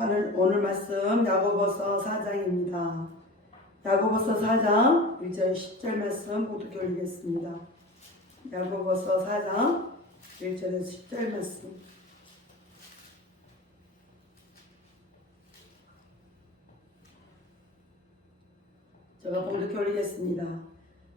오늘 말씀 야고보서 4장입니다. 야고보서 4장 1절 10절 말씀 모두 읽겠습니다. 야고보서 4장 1절에서 10절 말씀. 제가 봉독해 올리겠습니다.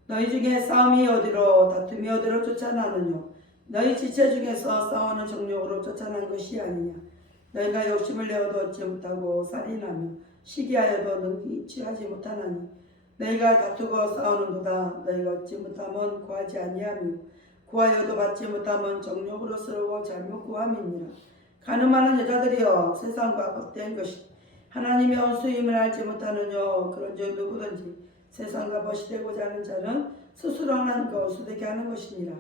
너희 중에 싸움이 어디로 다툼이 어디로 쫓아나느뇨? 너희 지체 중에서 싸우는 정욕으로 쫓아난 것이 아니냐? 너희가 욕심을 내어도 얻지 못하고 살인하며 시기하여도 능히 하지 못하나니 너희가 다투고 싸우는보다 너희가 얻지 못하면 구하지 아니하며 구하여도 받지 못하면 정욕으로 쓰러고 잘못 구함이니라. 가늠하는 여자들이여 세상과 벗된 것이 하나님의 원수임을 알지 못하느뇨? 그런즉 누구든지 세상과 벗이 되고자 하는 자는 스스로 하나님과 원수되게 하는 것이니라.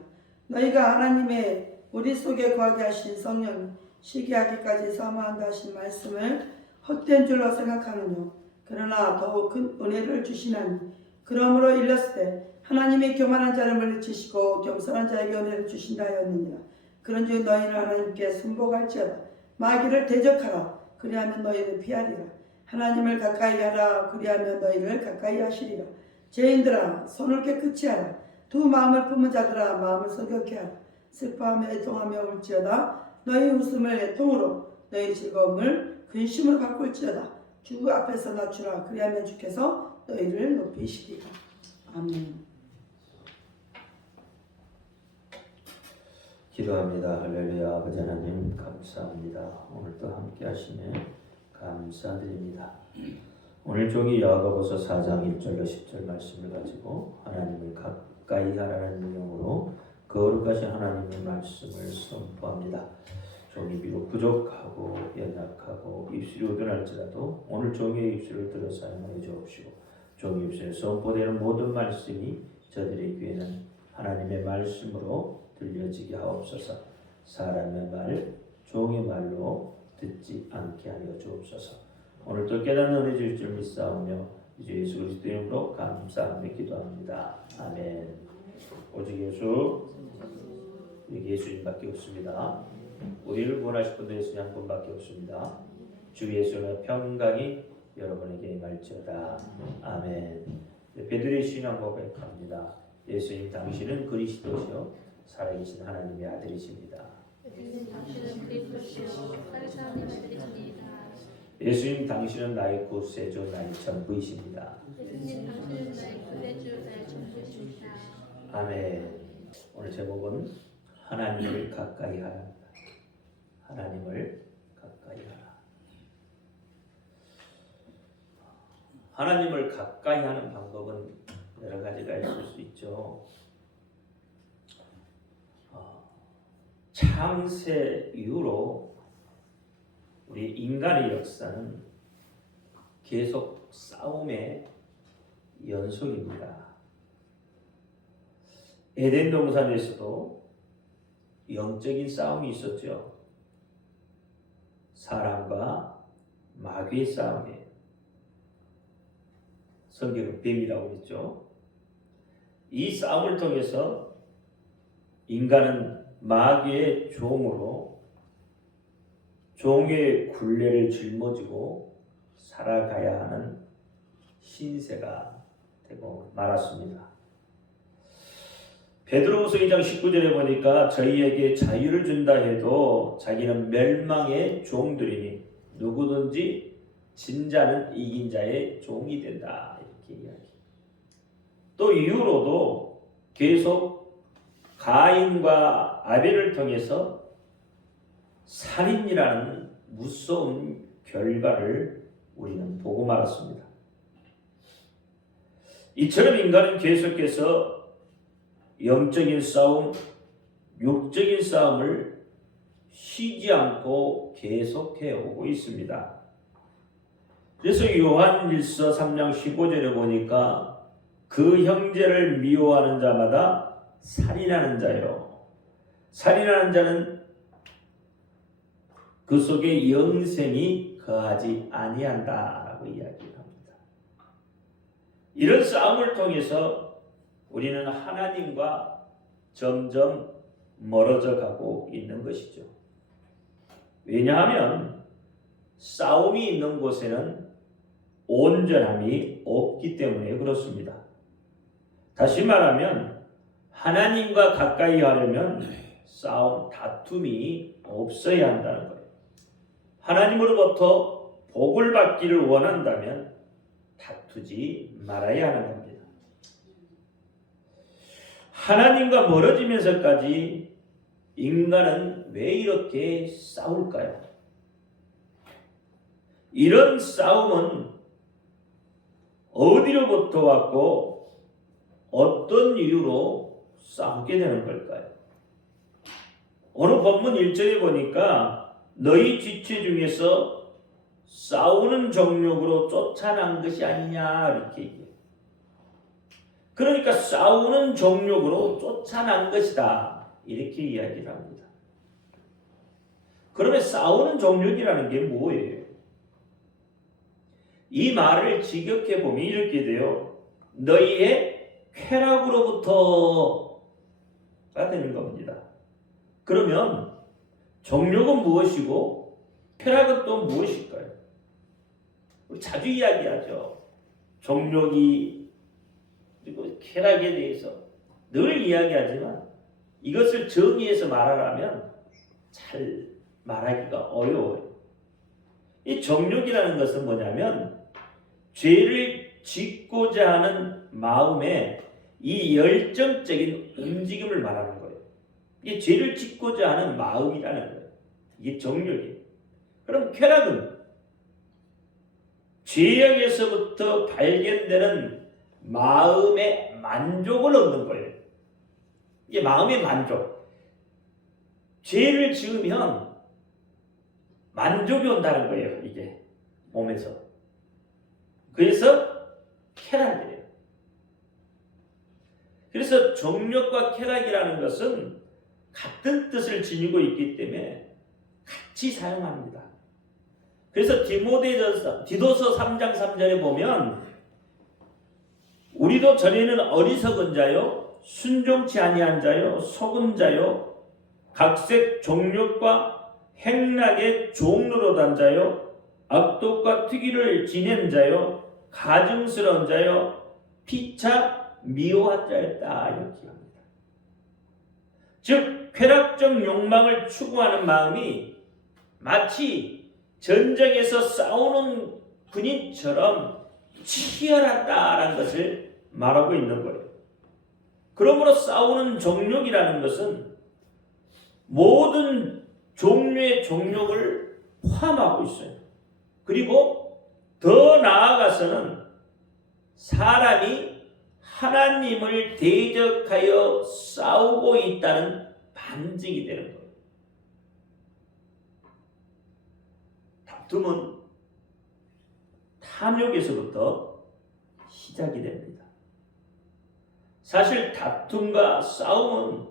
너희가 하나님의 우리 속에 거하게 하신 성령 시기하기까지 사모한다 하신 말씀을 헛된 줄로 생각하느뇨? 그러나 더욱 큰 은혜를 주시나니 그러므로 일렀을 때 하나님이 교만한 자를 물리치시고 겸손한 자에게 은혜를 주신다 하였느니라. 그런즉 너희는 하나님께 순복할지어다. 마귀를 대적하라. 그리하면 너희를 피하리라. 하나님을 가까이 하라. 그리하면 너희를 가까이 하시리라. 죄인들아 손을 깨끗이 하라. 두 마음을 품은 자들아 마음을 성격케 하라. 슬퍼하며 애통하며 울지어다. 너희 웃음을 애통으로 너희 즐거움을 근심으로 바꿀지어다. 주 앞에서 낮추라. 그리하면 주께서 너희를 높이시리라. 아멘. 기도합니다. 할렐루야. 아버지 하나님 감사합니다. 오늘도 함께 하시네 감사드립니다. 오늘 종이 야고보서 4장 1절로 10절 말씀을 가지고 하나님을 가까이 하라는 명령으로 거룩하신 하나님의 말씀을 선포합니다. 종이 비록 부족하고 연약하고 입술이 우둔할지라도 오늘 종의 입술을 들어 사용하여 주옵시고 종의 입술에 선포되는 모든 말씀이 저들의 귀에는 하나님의 말씀으로 들려지게 하옵소서. 사람의 말, 종의 말로 듣지 않게 하여 주옵소서. 오늘도 깨닫는 은혜 주실 줄 믿사오며 이제 예수 그리스도의 이름으로 감사하며 기도합니다. 아멘. 오직 예수, 예수님밖에 없습니다. 우리를 구원하실 분도 예수님 한 분밖에 없습니다. 주 예수의 평강이 여러분에게 임할지어다. 아멘. 베드로의 신앙 고백합니다. 예수님 당신은 그리스도시요 살아계신 하나님의 아들이십니다. 예수님 당신은 나의 구세주 나의 전부이십니다. 아멘. 오늘 제목은 하나님을 가까이 하라. 하나님을 가까이 하라. 하나님을 가까이 하는 방법은 여러 가지가 있을 수 있죠. 창세 이후로 우리 인간의 역사는 계속 싸움의 연속입니다. 에덴 동산에서도 영적인 싸움이 있었죠. 사람과 마귀의 싸움이에요. 성경은 뱀이라고 했죠. 이 싸움을 통해서 인간은 마귀의 종으로 종의 굴레를 짊어지고 살아가야 하는 신세가 되고 말았습니다. 베드로후서 2장 19절에 보니까 저희에게 자유를 준다 해도 자기는 멸망의 종들이니 누구든지 진 자는 이긴 자의 종이 된다. 이렇게 이야기. 또 이후로도 계속 가인과 아벨을 통해서 살인이라는 무서운 결과를 우리는 보고 말았습니다. 이처럼 인간은 계속해서 영적인 싸움, 육적인 싸움을 쉬지 않고 계속해 오고 있습니다. 그래서 요한일서 3장 15절에 보니까 그 형제를 미워하는 자마다 살인하는 자요. 살인하는 자는 그 속에 영생이 거하지 아니한다라고 이야기합니다. 이런 싸움을 통해서 우리는 하나님과 점점 멀어져 가고 있는 것이죠. 왜냐하면 싸움이 있는 곳에는 온전함이 없기 때문에 그렇습니다. 다시 말하면 하나님과 가까이 하려면 싸움, 다툼이 없어야 한다는 거예요. 하나님으로부터 복을 받기를 원한다면 다투지 말아야 하는 겁니다. 하나님과 멀어지면서까지 인간은 왜 이렇게 싸울까요? 이런 싸움은 어디로부터 왔고 어떤 이유로 싸우게 되는 걸까요? 오늘 본문 1절에 보니까 너희 지체 중에서 싸우는 정욕으로 쫓아난 것이 아니냐 이렇게 얘기해요. 그러니까 싸우는 정욕으로 쫓아난 것이다 이렇게 이야기를 합니다. 그러면 싸우는 정욕이라는 게 뭐예요? 이 말을 직역해 보면 이렇게 돼요. 너희의 쾌락으로부터가 되는 겁니다. 그러면 정욕은 무엇이고 쾌락은 또 무엇일까요? 우리 자주 이야기하죠. 정욕이 그리고 쾌락에 대해서 늘 이야기하지만 이것을 정의해서 말하라면 잘 말하기가 어려워요. 이 정욕이라는 것은 뭐냐면 죄를 짓고자 하는 마음의 이 열정적인 움직임을 말하는 거예요. 이게 죄를 짓고자 하는 마음이라는 거예요. 이게 정욕이에요. 그럼 쾌락은 죄악에서부터 발견되는 마음의 만족을 얻는 거예요. 이게 마음의 만족. 죄를 지으면 만족이 온다는 거예요. 이게 몸에서. 그래서 쾌락이에요. 그래서 정욕과 쾌락이라는 것은 같은 뜻을 지니고 있기 때문에 같이 사용합니다. 그래서 디도서 3장 3절에 보면 우리도 전에는 어리석은 자요 순종치 아니한 자요 속은 자요 각색 정욕과 행락의 종로로단 자요 악독과 특의를 지낸 자요 가증스러운 자요 피차 미워한 자였다 이렇게 합니다. 즉 쾌락적 욕망을 추구하는 마음이 마치 전쟁에서 싸우는 군인처럼 치열하다라는 것을 말하고 있는 거예요. 그러므로 싸우는 정욕이라는 것은 모든 종류의 정욕을 포함하고 있어요. 그리고 더 나아가서는 사람이 하나님을 대적하여 싸우고 있다는 반증이 되는 거예요. 다툼은 탐욕에서부터 시작이 됩니다. 사실 다툼과 싸움은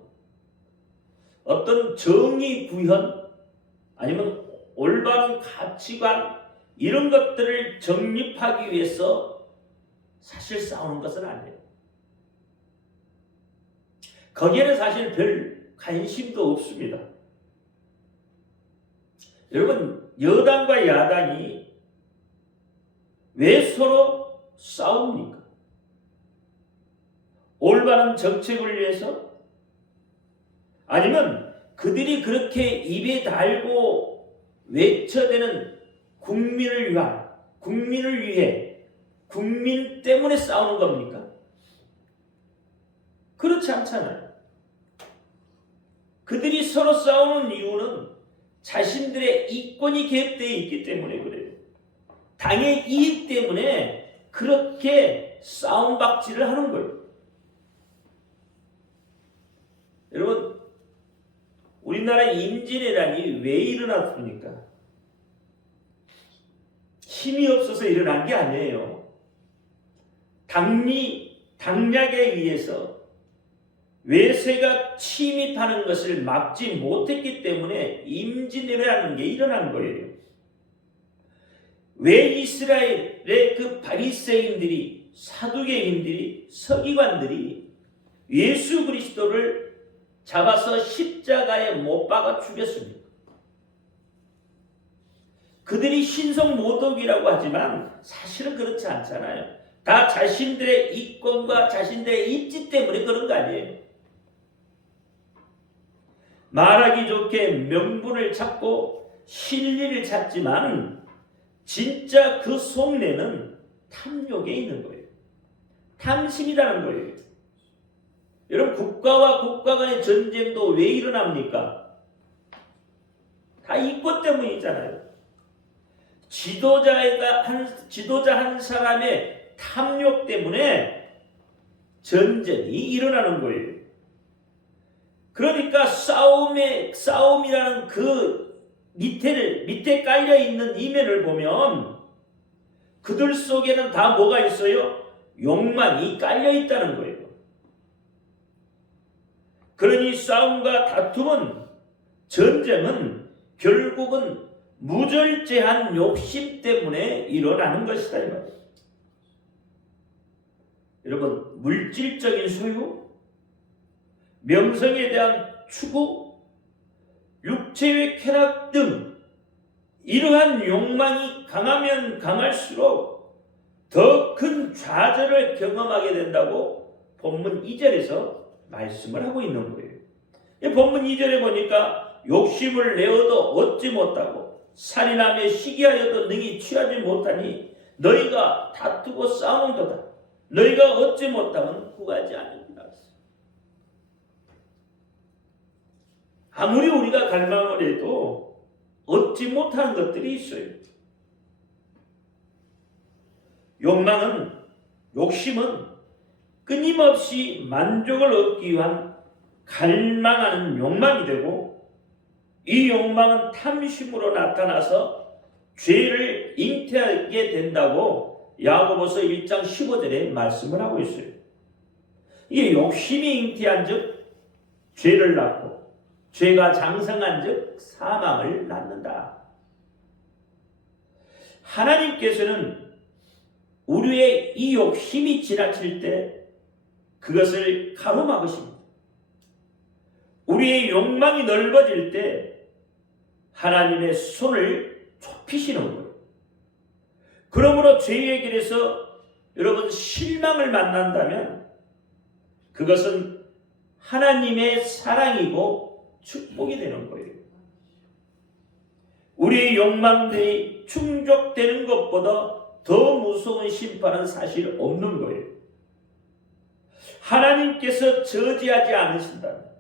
어떤 정의 구현 아니면 올바른 가치관 이런 것들을 정립하기 위해서 사실 싸우는 것은 아니에요. 거기에는 사실 별 관심도 없습니다. 여러분 여당과 야당이 왜 서로 싸웁니까? 올바른 정책을 위해서? 아니면 그들이 그렇게 입에 달고 외쳐대는 국민을 위한, 국민을 위해, 국민 때문에 싸우는 겁니까? 그렇지 않잖아요. 그들이 서로 싸우는 이유는 자신들의 이권이 개입되어 있기 때문에 그래요. 당의 이익 때문에 그렇게 싸움박질을 하는 거예요. 여러분 우리나라 임진왜란이 왜 일어났습니까? 힘이 없어서 일어난 게 아니에요. 당략에 의해서 외세가 침입하는 것을 막지 못했기 때문에 임진왜란이라는 게 일어난 거예요. 왜 이스라엘의 그 바리새인들이, 사두개인들이, 서기관들이 예수 그리스도를 잡아서 십자가에 못 박아 죽였습니다. 그들이 신성모독이라고 하지만 사실은 그렇지 않잖아요. 다 자신들의 이권과 자신들의 입지 때문에 그런 거 아니에요. 말하기 좋게 명분을 찾고 실리를 찾지만 진짜 그 속내는 탐욕에 있는 거예요. 탐심이라는 거예요. 여러분, 국가와 국가 간의 전쟁도 왜 일어납니까? 다 이권 때문이잖아요. 지도자 한 사람의 탐욕 때문에 전쟁이 일어나는 거예요. 그러니까 싸움이라는 그 밑에 깔려 있는 이면을 보면 그들 속에는 다 뭐가 있어요? 욕망이 깔려 있다는 거예요. 그러니 싸움과 다툼은, 전쟁은 결국은 무절제한 욕심 때문에 일어나는 것이다 이 말이에요. 여러분, 물질적인 소유, 명성에 대한 추구, 육체의 쾌락 등 이러한 욕망이 강하면 강할수록 더 큰 좌절을 경험하게 된다고 본문 2절에서 말씀을 하고 있는 거예요. 본문 2절에 보니까 욕심을 내어도 얻지 못하고 살인하며 시기하여도 능히 취하지 못하니 너희가 다투고 싸우는도다. 너희가 얻지 못하면 구하지 아니니라. 아무리 우리가 갈망을 해도 얻지 못하는 것들이 있어요. 욕심은 끊임없이 만족을 얻기 위한 갈망하는 욕망이 되고, 이 욕망은 탐심으로 나타나서 죄를 잉태하게 된다고 야고보서 1장 15절에 말씀을 하고 있어요. 이게 욕심이 잉태한 즉 죄를 낳고, 죄가 장성한 즉 사망을 낳는다. 하나님께서는 우리의 이 욕심이 지나칠 때 그것을 가로막으십니다. 우리의 욕망이 넓어질 때 하나님의 손을 좁히시는 거예요. 그러므로 죄의 길에서 여러분 실망을 만난다면 그것은 하나님의 사랑이고 축복이 되는 거예요. 우리의 욕망들이 충족되는 것보다 더 무서운 심판은 사실 없는 거예요. 하나님께서 저지하지 않으신다면,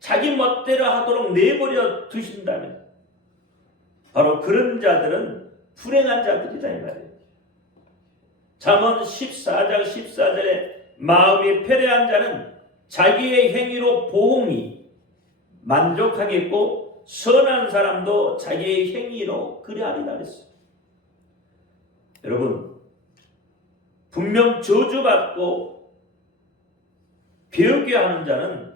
자기 멋대로 하도록 내버려 두신다면 바로 그런 자들은 불행한 자들이다 이 말이에요. 잠언 14장 14절에 마음이 패배한 자는 자기의 행위로 보응이 만족하겠고 선한 사람도 자기의 행위로 그리하리라 그랬어요. 여러분, 분명 저주받고 배우게 하는 자는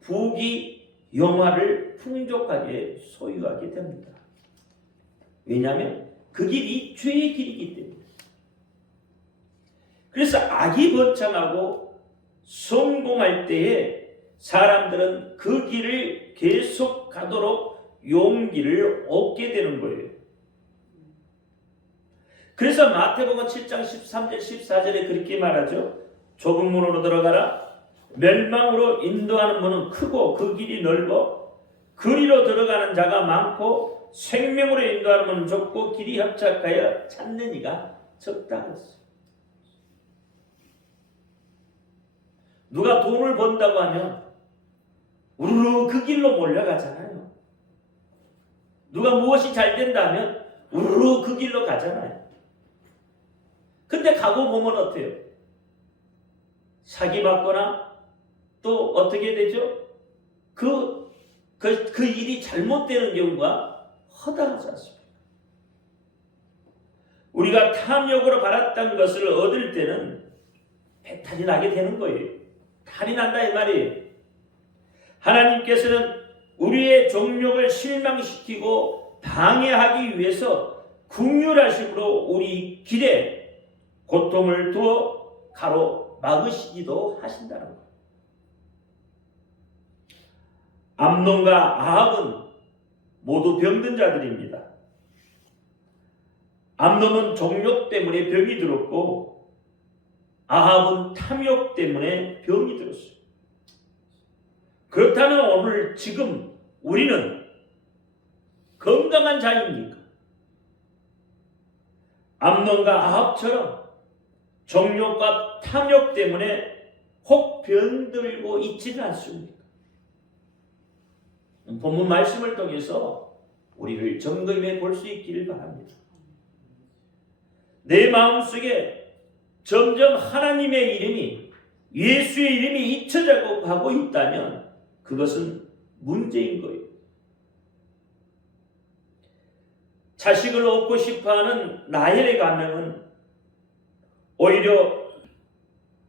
부귀 영화를 풍족하게 소유하게 됩니다. 왜냐하면 그 길이 죄의 길이기 때문에. 그래서 악이 번창하고 성공할 때에 사람들은 그 길을 계속 가도록 용기를 얻게 되는 거예요. 그래서 마태복음 7장 13절 14절에 그렇게 말하죠. 좁은 문으로 들어가라. 멸망으로 인도하는 문은 크고 그 길이 넓어 그리로 들어가는 자가 많고 생명으로 인도하는 문은 좁고 길이 협착하여 찾는 이가 적다 그랬어요. 누가 돈을 번다고 하면 우르르 그 길로 몰려가잖아요. 누가 무엇이 잘 된다면 우르르 그 길로 가잖아요. 근데 가고 보면 어때요? 사기받거나 또 어떻게 되죠? 그 일이 잘못되는 경우가 허다하지 않습니까? 우리가 탐욕으로 받았던 것을 얻을 때는 배탈이 나게 되는 거예요. 탈이 난다 이 말이에요. 하나님께서는 우리의 정욕을 실망시키고 방해하기 위해서 긍휼하심으로 우리 길에 고통을 두어 가로막으시기도 하신다는 거예요. 암논과 아합은 모두 병든 자들입니다. 암논은 정욕 때문에 병이 들었고 아합은 탐욕 때문에 병이 들었어요. 그렇다면 오늘 지금 우리는 건강한 자입니까? 암논과 아합처럼 정욕과 탐욕 때문에 혹 병들고 있지는 않습니까? 본문 말씀을 통해서 우리를 점검해 볼 수 있기를 바랍니다. 내 마음속에 점점 하나님의 이름이, 예수의 이름이 잊혀져 가고 있다면 그것은 문제인 거예요. 자식을 얻고 싶어하는 라헬의 가명은 오히려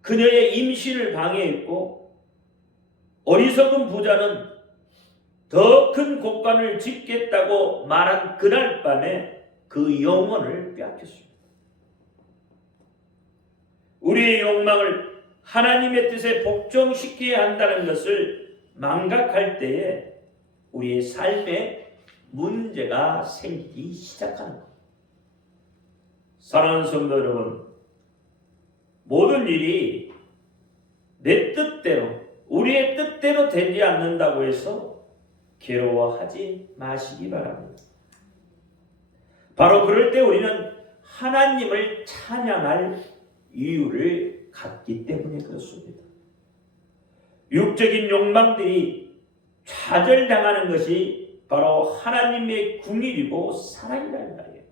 그녀의 임신을 방해했고, 어리석은 부자는 더 큰 곡간을 짓겠다고 말한 그날 밤에 그 영혼을 빼앗겼습니다. 우리의 욕망을 하나님의 뜻에 복종시켜야 한다는 것을 망각할 때에 우리의 삶에 문제가 생기기 시작하는 겁니다. 사랑하는 성도 여러분, 모든 일이 내 뜻대로, 우리의 뜻대로 되지 않는다고 해서 괴로워하지 마시기 바랍니다. 바로 그럴 때 우리는 하나님을 찬양할 이유를 갖기 때문에 그렇습니다. 육적인 욕망들이 좌절당하는 것이 바로 하나님의 궁일이고 사랑이라는 말이에요.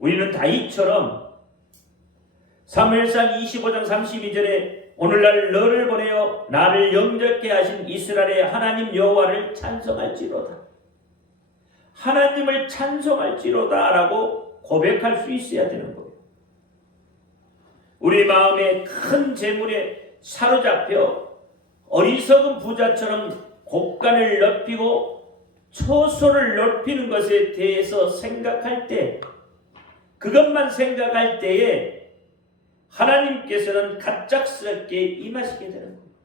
우리는 다윗처럼 사무엘상 25장 32절에 오늘날 너를 보내어 나를 영접케 하신 이스라엘의 하나님 여호와를 찬송할지로다, 하나님을 찬송할지로다 라고 고백할 수 있어야 되는 거예요. 우리 마음에 큰 재물에 사로잡혀 어리석은 부자처럼 곡간을 넓히고 초소를 넓히는 것에 대해서 생각할 때, 그것만 생각할 때에 하나님께서는 갑작스럽게 임하시게 되는 겁니다.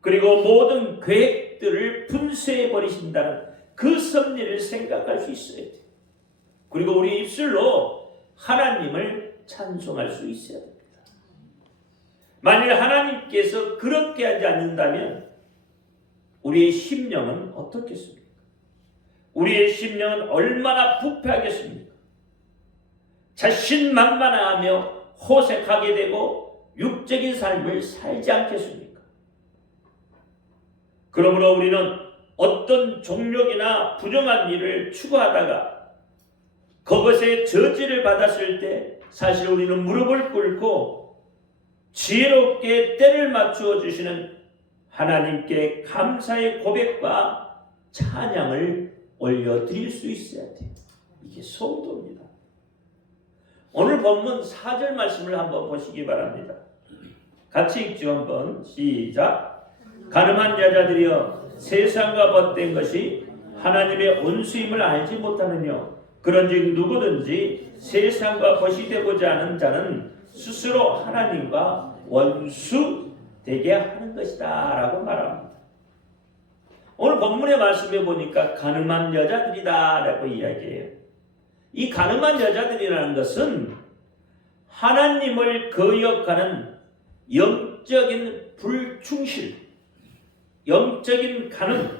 그리고 모든 계획들을 분쇄해 버리신다는 그 섭리를 생각할 수 있어야 돼요. 그리고 우리 입술로 하나님을 찬송할 수 있어야 됩니다. 만일 하나님께서 그렇게 하지 않는다면 우리의 심령은 어떻겠습니까? 우리의 심령은 얼마나 부패하겠습니까? 자신만만하며 호색하게 되고 육적인 삶을 살지 않겠습니까? 그러므로 우리는 어떤 종력이나 부정한 일을 추구하다가 그것에 저지를 받았을 때 사실 우리는 무릎을 꿇고 지혜롭게 때를 맞추어 주시는 하나님께 감사의 고백과 찬양을 올려드릴 수 있어야 돼요. 이게 성도입니다. 오늘 본문 4절 말씀을 한번 보시기 바랍니다. 같이 읽죠. 한번 시작. 가늠한 여자들이여 세상과 벗된 것이 하나님의 온수임을 알지 못하느뇨. 그런즉 누구든지 세상과 벗이 되고자 하는 자는 스스로 하나님과 원수 되게 하는 것이다 라고 말합니다. 오늘 본문의 말씀에 보니까 가늠한 여자들이다 라고 이야기해요. 이 가늠한 여자들이라는 것은 하나님을 거역하는 영적인 불충실, 영적인 가늠,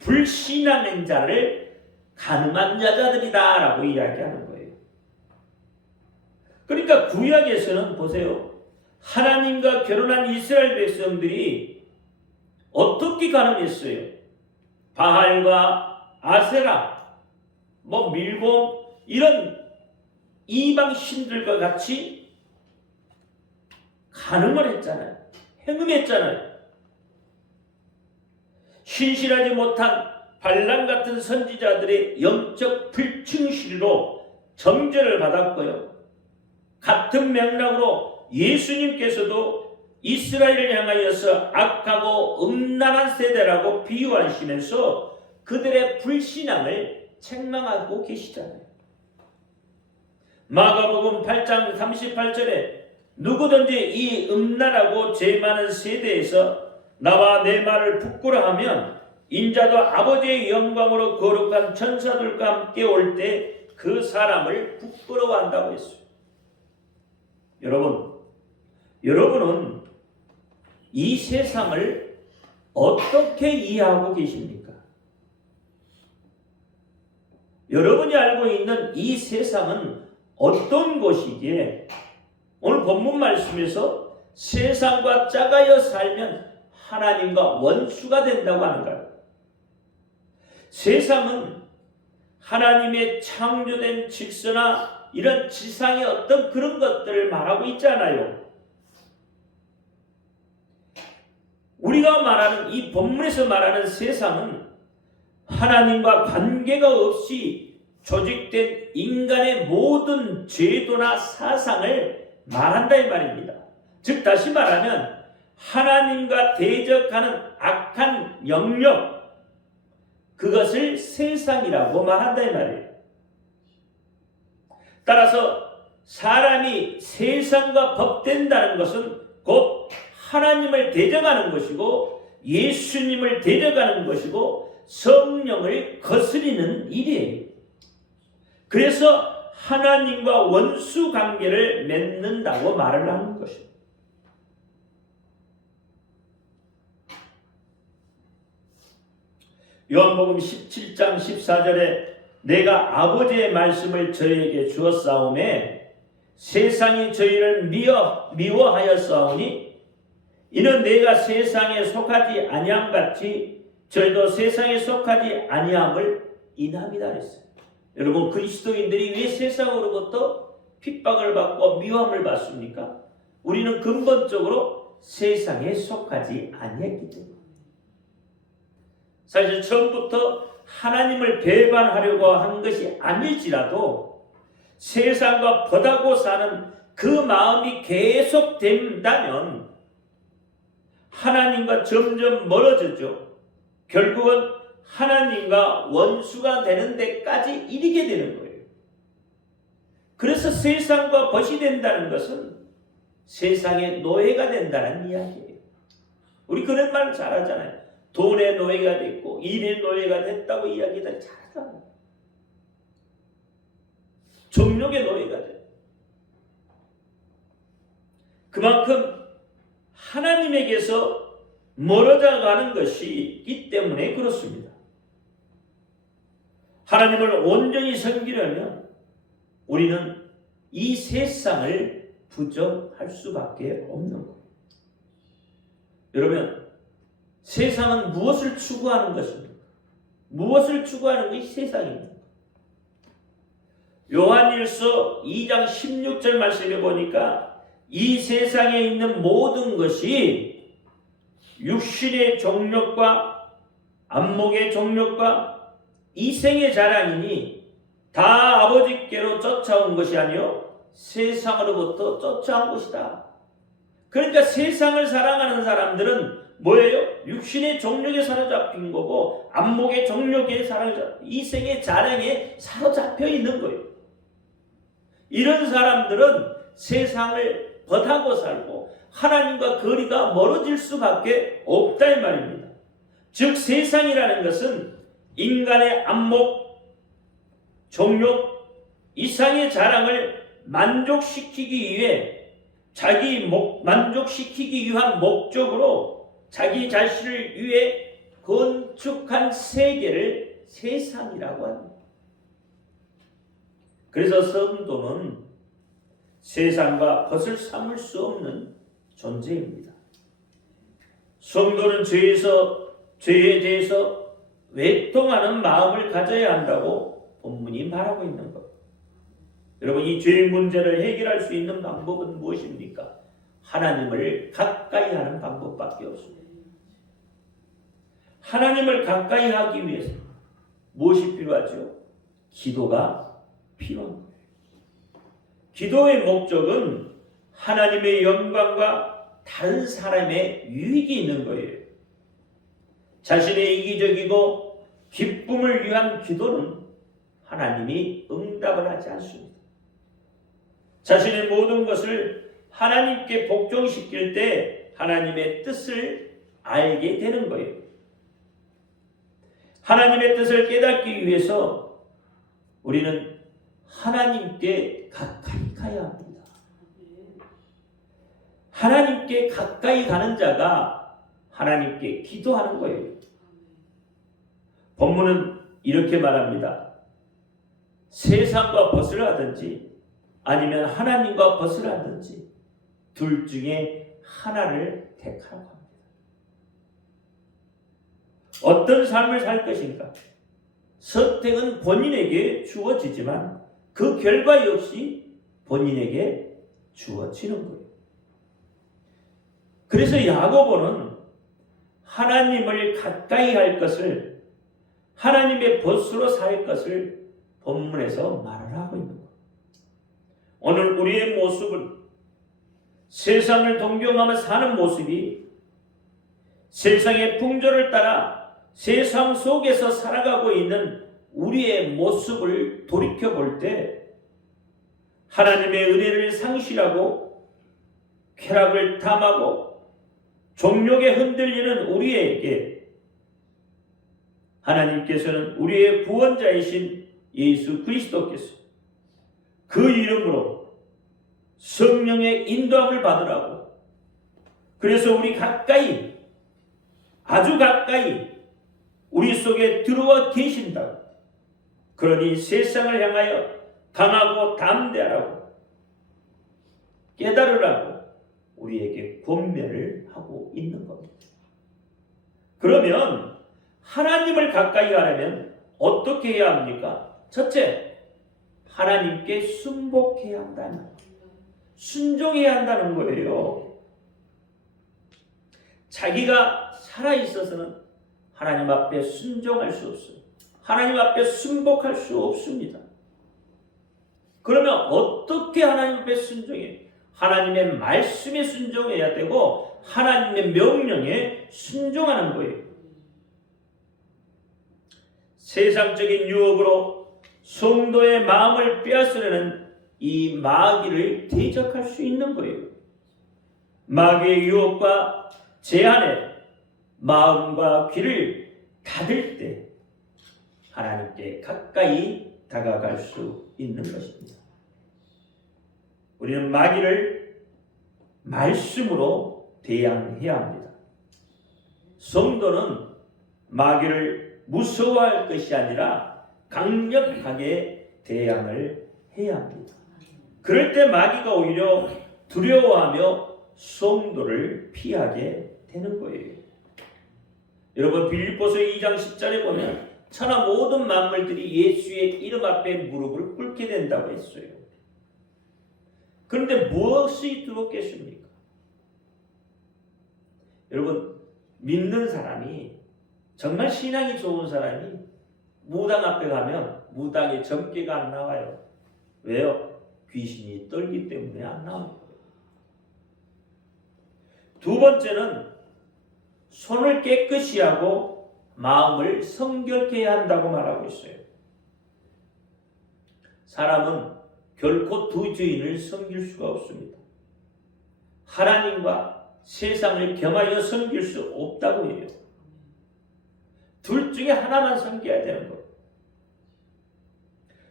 불신앙인 자를 가늠한 여자들이다 라고 이야기하는 거예요. 그러니까 구약에서는 보세요. 하나님과 결혼한 이스라엘 백성들이 어떻게 가늠했어요? 바알과 아세라, 밀곰 이런 이방 신들과 같이 간음을 했잖아요. 행음했잖아요. 신실하지 못한 발람 같은 선지자들의 영적 불충실로 정죄를 받았고요. 같은 맥락으로 예수님께서도 이스라엘을 향하여서 악하고 음란한 세대라고 비유하시면서 그들의 불신앙을 책망하고 계시잖아요. 마가복음 8장 38절에 누구든지 이 음란하고 죄 많은 세대에서 나와 내 말을 부끄러워하면 인자도 아버지의 영광으로 거룩한 천사들과 함께 올 때 그 사람을 부끄러워한다고 했어요. 여러분은 이 세상을 어떻게 이해하고 계십니까? 여러분이 알고 있는 이 세상은 어떤 곳이기에 오늘 본문 말씀에서 세상과 짝하여 살면 하나님과 원수가 된다고 하는가요? 세상은 하나님의 창조된 질서나 이런 지상의 어떤 그런 것들을 말하고 있잖아요. 우리가 말하는 이 본문에서 말하는 세상은 하나님과 관계가 없이 조직된 인간의 모든 제도나 사상을 말한다 이 말입니다. 즉 다시 말하면 하나님과 대적하는 악한 영역, 그것을 세상이라고 말한다 이 말이에요. 따라서 사람이 세상과 법된다는 것은 곧 하나님을 대적하는 것이고 예수님을 대적하는 것이고 성령을 거스리는 일이에요. 그래서 하나님과 원수 관계를 맺는다고 말을 하는 것입니다. 요한복음 17장 14절에 내가 아버지의 말씀을 저희에게 주었사오매 세상이 저희를 미워하였사오니 이는 내가 세상에 속하지 아니함같이 저희도 세상에 속하지 아니함을 인함이다 했어요. 여러분, 그리스도인들이 왜 세상으로부터 핍박을 받고 미움을 받습니까? 우리는 근본적으로 세상에 속하지 아니했기 때문에. 사실 처음부터 하나님을 배반하려고 한 것이 아닐지라도 세상과 벗하고 사는 그 마음이 계속된다면 하나님과 점점 멀어졌죠. 결국은 하나님과 원수가 되는 데까지 이르게 되는 거예요. 그래서 세상과 벗이 된다는 것은 세상의 노예가 된다는 이야기예요. 우리 그런 말 잘하잖아요. 돈의 노예가 됐고 일의 노예가 됐다고 이야기들 잘하잖아요. 정욕의 노예가 돼. 그만큼 하나님에게서 멀어져 가는 것이기 때문에 그렇습니다. 하나님을 온전히 섬기려면 우리는 이 세상을 부정할 수밖에 없는 거예요. 여러분, 세상은 무엇을 추구하는 것입니까? 무엇을 추구하는 것이 세상입니까? 요한일서 2장 16절 말씀에 보니까 이 세상에 있는 모든 것이 육신의 정욕과 안목의 정욕과 이생의 자랑이니 다 아버지께로 쫓아온 것이 아니요 세상으로부터 쫓아온 것이다. 그러니까 세상을 사랑하는 사람들은 뭐예요? 육신의 정욕에 사로잡힌 거고 안목의 정욕에 사로잡힌 이생의 자랑에 사로잡혀 있는 거예요. 이런 사람들은 세상을 벗하고 살고 하나님과 거리가 멀어질 수밖에 없다 이 말입니다. 즉 세상이라는 것은 인간의 안목, 정욕, 이상의 자랑을 만족시키기 위해 만족시키기 위한 목적으로 자기 자신을 위해 건축한 세계를 세상이라고 합니다. 그래서 성도는 세상과 벗을 삼을 수 없는 존재입니다. 성도는 죄에 대해서 외통하는 마음을 가져야 한다고 본문이 말하고 있는 것. 여러분, 이 죄의 문제를 해결할 수 있는 방법은 무엇입니까? 하나님을 가까이 하는 방법밖에 없습니다. 하나님을 가까이 하기 위해서 무엇이 필요하죠? 기도가 필요합니다. 기도의 목적은 하나님의 영광과 다른 사람의 유익이 있는 거예요. 자신의 이기적이고 기쁨을 위한 기도는 하나님이 응답을 하지 않습니다. 자신의 모든 것을 하나님께 복종시킬 때 하나님의 뜻을 알게 되는 거예요. 하나님의 뜻을 깨닫기 위해서 우리는 하나님께 가까이 가야 합니다. 하나님께 가까이 가는 자가 하나님께 기도하는 거예요. 본문은 이렇게 말합니다. 세상과 벗으라든지 아니면 하나님과 벗으라든지 둘 중에 하나를 택하라고 합니다. 어떤 삶을 살 것인가? 선택은 본인에게 주어지지만 그 결과 역시 본인에게 주어지는 거예요. 그래서 야고보는 하나님을 가까이 할 것을, 하나님의 벗으로 살 것을 본문에서 말을 하고 있는 거예요. 오늘 우리의 모습은 세상을 동경하며 사는 모습이 세상의 풍조를 따라 세상 속에서 살아가고 있는 우리의 모습을 돌이켜볼 때 하나님의 은혜를 상실하고 쾌락을 탐하고 종욕에 흔들리는 우리에게 하나님께서는 우리의 구원자이신 예수 그리스도께서 그 이름으로 성령의 인도함을 받으라고, 그래서 우리 가까이, 아주 가까이 우리 속에 들어와 계신다고, 그러니 세상을 향하여 강하고 담대하라고 깨달으라고 우리에게 권면을 하고 있는 겁니다. 그러면 하나님을 가까이 하려면 어떻게 해야 합니까? 첫째, 하나님께 순복해야 한다는 거예요. 순종해야 한다는 거예요. 자기가 살아있어서는 하나님 앞에 순종할 수 없어요. 하나님 앞에 순복할 수 없습니다. 그러면 어떻게 하나님 앞에 순종해? 하나님의 말씀에 순종해야 되고 하나님의 명령에 순종하는 거예요. 세상적인 유혹으로 성도의 마음을 빼앗으려는 이 마귀를 대적할 수 있는 거예요. 마귀의 유혹과 제한에 마음과 귀를 닫을 때 하나님께 가까이 다가갈 수 있는 것입니다. 우리는 마귀를 말씀으로 대항해야 합니다. 성도는 마귀를 무서워할 것이 아니라 강력하게 대항을 해야 합니다. 그럴 때 마귀가 오히려 두려워하며 성도를 피하게 되는 거예요. 여러분, 빌립보서 2장 10절에 보면 천하 모든 만물들이 예수의 이름 앞에 무릎을 꿇게 된다고 했어요. 그런데 무엇이 두렵겠습니까? 여러분, 믿는 사람이, 정말 신앙이 좋은 사람이 무당 앞에 가면 무당의 점괘가 안 나와요. 왜요? 귀신이 떨기 때문에 안 나와요. 두 번째는 손을 깨끗이 하고 마음을 성결케 해야 한다고 말하고 있어요. 사람은 결코 두 주인을 섬길 수가 없습니다. 하나님과 세상을 겸하여 섬길 수 없다고 해요. 둘 중에 하나만 섬겨야 되는 것.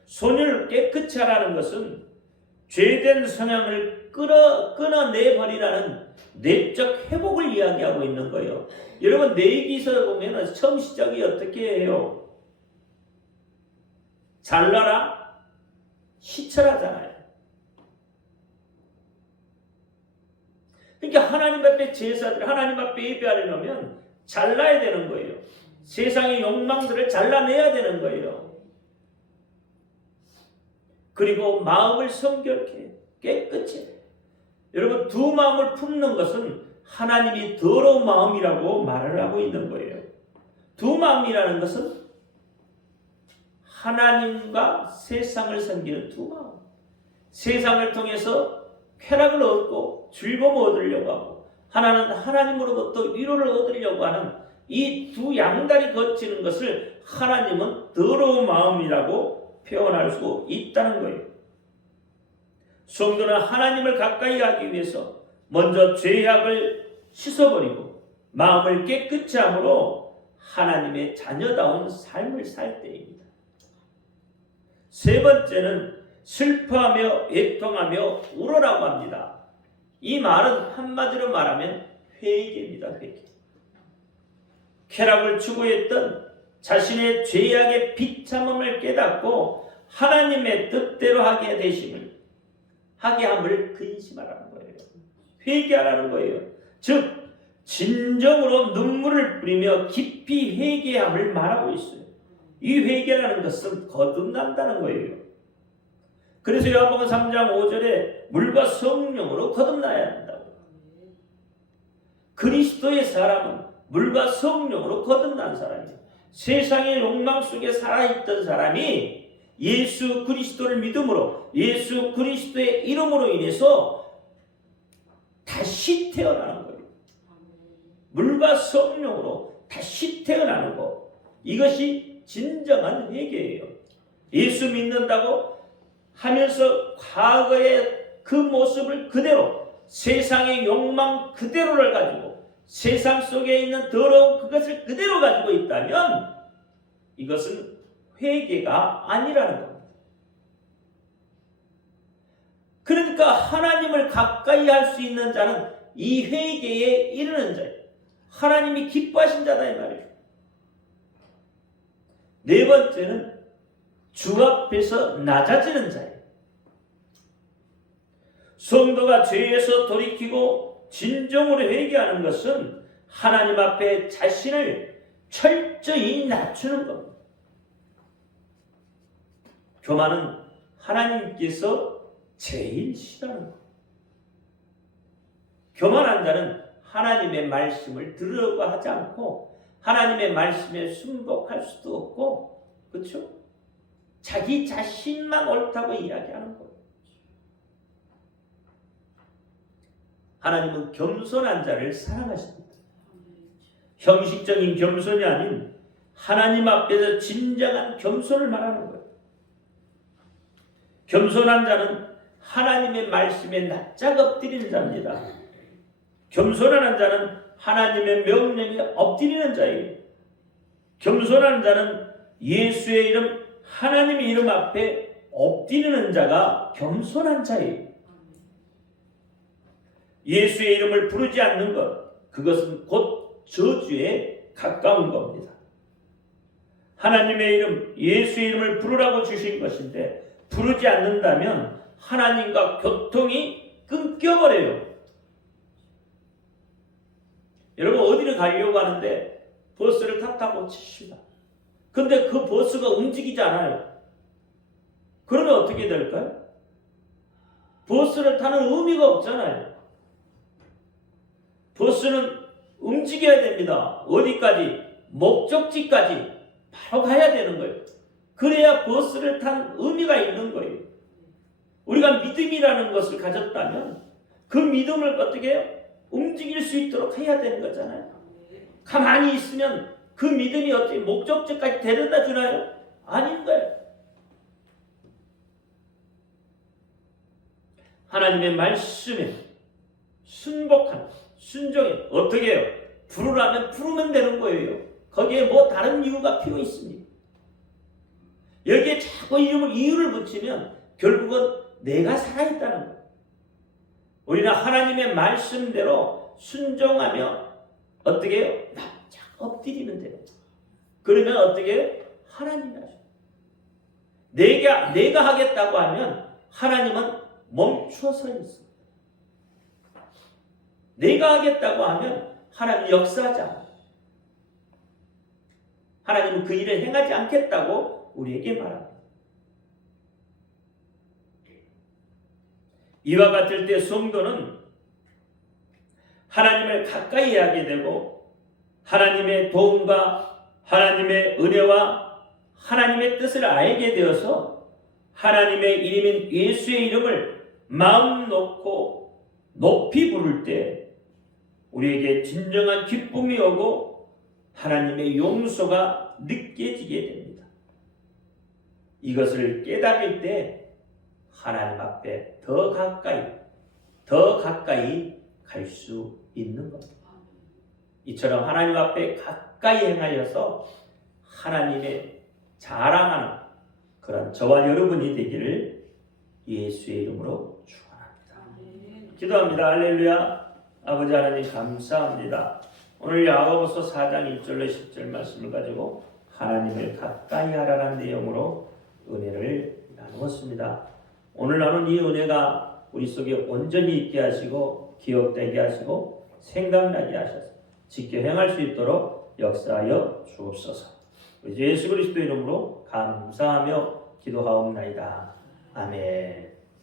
손을 깨끗이 하라는 것은 죄된 성향을 끊어내버리라는 내적 회복을 이야기하고 있는 거예요. 여러분, 내기서 보면 처음 시작이 어떻게 해요? 잘라라, 시철하잖아요. 그러니까 하나님 앞에 제사를, 하나님 앞에 예배하려면 잘라야 되는 거예요. 세상의 욕망들을 잘라내야 되는 거예요. 그리고 마음을 성결케, 깨끗이. 여러분, 두 마음을 품는 것은 하나님이 더러운 마음이라고 말을 하고 있는 거예요. 두 마음이라는 것은 하나님과 세상을 섬기는 두 마음. 세상을 통해서 쾌락을 얻고 즐거움을 얻으려고 하고, 하나는 하나님으로부터 위로를 얻으려고 하는 이 두 양다리 거치는 것을 하나님은 더러운 마음이라고 표현할 수 있다는 거예요. 성도는 하나님을 가까이 하기 위해서 먼저 죄악을 씻어버리고 마음을 깨끗이 함으로 하나님의 자녀다운 삶을 살 때입니다. 세 번째는 슬퍼하며 애통하며 울어라고 합니다. 이 말은 한마디로 말하면 회개입니다. 회개. 쾌락을 추구했던 자신의 죄악의 비참함을 깨닫고 하나님의 뜻대로 하게 함을 근심하라는 거예요. 회개하라는 거예요. 즉 진정으로 눈물을 뿌리며 깊이 회개함을 말하고 있어요. 이 회개라는 것은 거듭난다는 거예요. 그래서 요한복음 3장 5절에 물과 성령으로 거듭나야 한다고. 그리스도의 사람은 물과 성령으로 거듭난 사람이에요. 세상의 욕망 속에 살아있던 사람이 예수 그리스도를 믿음으로 예수 그리스도의 이름으로 인해서 다시 태어나는 거예요. 물과 성령으로 다시 태어나는 것. 이것이 진정한 회개예요. 예수 믿는다고 하면서 과거의 그 모습을 그대로 세상의 욕망 그대로를 가지고 세상 속에 있는 더러운 그것을 그대로 가지고 있다면 이것은 회개가 아니라는 겁니다. 그러니까 하나님을 가까이 할 수 있는 자는 이 회개에 이르는 자예요. 하나님이 기뻐하신 자다 이 말이에요. 네 번째는 주 앞에서 낮아지는 자예요. 성도가 죄에서 돌이키고 진정으로 회개하는 것은 하나님 앞에 자신을 철저히 낮추는 겁니다. 교만은 하나님께서 제일 싫어하는 것. 교만한 자는 하나님의 말씀을 들으려고 하지 않고 하나님의 말씀에 순복할 수도 없고, 그렇죠? 자기 자신만 옳다고 이야기하는 거예요. 하나님은 겸손한 자를 사랑하십니다. 형식적인 겸손이 아닌 하나님 앞에서 진정한 겸손을 말하는 거예요. 겸손한 자는 하나님의 말씀에 납작 엎드리는 자입니다. 겸손한 자는 하나님의 명령에 엎드리는 자예요. 겸손한 자는 예수의 이름, 하나님의 이름 앞에 엎드리는 자가 겸손한 자예요. 예수의 이름을 부르지 않는 것, 그것은 곧 저주에 가까운 겁니다. 하나님의 이름, 예수의 이름을 부르라고 주신 것인데 부르지 않는다면 하나님과 교통이 끊겨버려요. 여러분 어디를 가려고 하는데 버스를 탔다고 칩시다. 근데 그 버스가 움직이지 않아요. 그러면 어떻게 될까요? 버스를 타는 의미가 없잖아요. 버스는 움직여야 됩니다. 어디까지? 목적지까지 바로 가야 되는 거예요. 그래야 버스를 탄 의미가 있는 거예요. 우리가 믿음이라는 것을 가졌다면 그 믿음을 어떻게 해요? 움직일 수 있도록 해야 되는 거잖아요. 가만히 있으면 그 믿음이 어떻게 목적지까지 데려다 주나요? 아닌 거예요. 하나님의 말씀에 순복하는, 순종해. 어떻게 해요? 부르라면 부르면 되는 거예요. 거기에 뭐 다른 이유가 필요 있습니까? 여기에 자꾸 이유를 붙이면 결국은 내가 살아있다는 거예요. 우리는 하나님의 말씀대로 순종하며 어떻게 해요? 납작 엎드리면 돼요. 그러면 어떻게 해요? 하나님이 하셔요. 내가 하겠다고 하면 하나님은 멈춰 서 있어요. 내가 하겠다고 하면 하나님이 역사하지 않아요. 하나님은 그 일을 행하지 않겠다고 우리에게 말합니다. 이와 같을 때 성도는 하나님을 가까이 하게 되고 하나님의 도움과 하나님의 은혜와 하나님의 뜻을 알게 되어서 하나님의 이름인 예수의 이름을 마음 놓고 높이 부를 때 우리에게 진정한 기쁨이 오고 하나님의 용서가 느껴지게 됩니다. 이것을 깨달을 때 하나님 앞에 더 가까이 갈 수 있는 겁니다. 이처럼 하나님 앞에 가까이 행하여서 하나님의 자랑하는 그런 저와 여러분이 되기를 예수의 이름으로 축원합니다. 기도합니다. 할렐루야. 아버지 하나님 감사합니다. 오늘 야고보서 4장 1절로 10절 말씀을 가지고 하나님을 가까이 하라는 내용으로 은혜를 나누었습니다. 오늘 나눈 이 은혜가 우리 속에 온전히 있게 하시고 기억되게 하시고 생각나게 하셔서 지켜 행할 수 있도록 역사하여 주옵소서. 예수 그리스도 이름으로 감사하며 기도하옵나이다. 아멘.